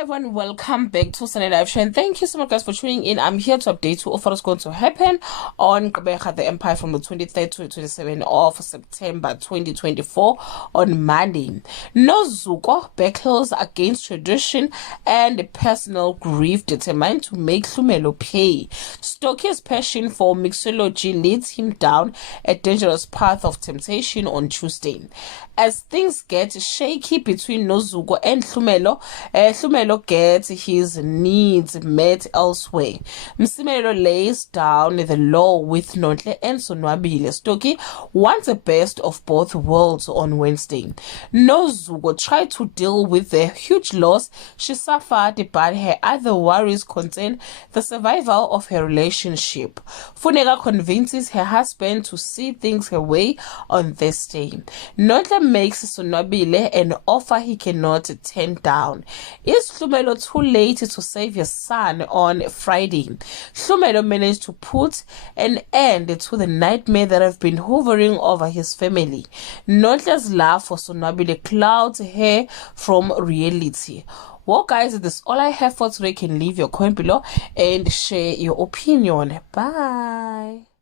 Everyone, welcome back to Sunday Live Show, and thank you so much guys for tuning in. I'm here to update you of what is going to happen on Gqeberha the Empire from the 23rd to the 27th of September 2024 on Monday. Nozuko battles against tradition and personal grief, determined to make Hlumelo pay. Stokey's passion for mixology leads him down a dangerous path of temptation on Tuesday. As things get shaky between Nozuko and Hlumelo, Hlumelo gets his needs met elsewhere. Msimelo lays down the law with Nonhle and Sonwabile. Stokey wants the best of both worlds on Wednesday. Nozuko tried to deal with the huge loss she suffered, but her other worries concern the survival of her relationship. Funeka convinces her husband to see things her way on this day. Nonhle makes Sonwabile an offer he cannot turn down. Is Hlumelo too late to save his son on Friday? Hlumelo managed to put an end to the nightmare that have been hovering over his family. Nonhle's love for Sonwabile clouds her from reality. Well guys, this is all I have for today. You can leave your comment below and share your opinion. Bye.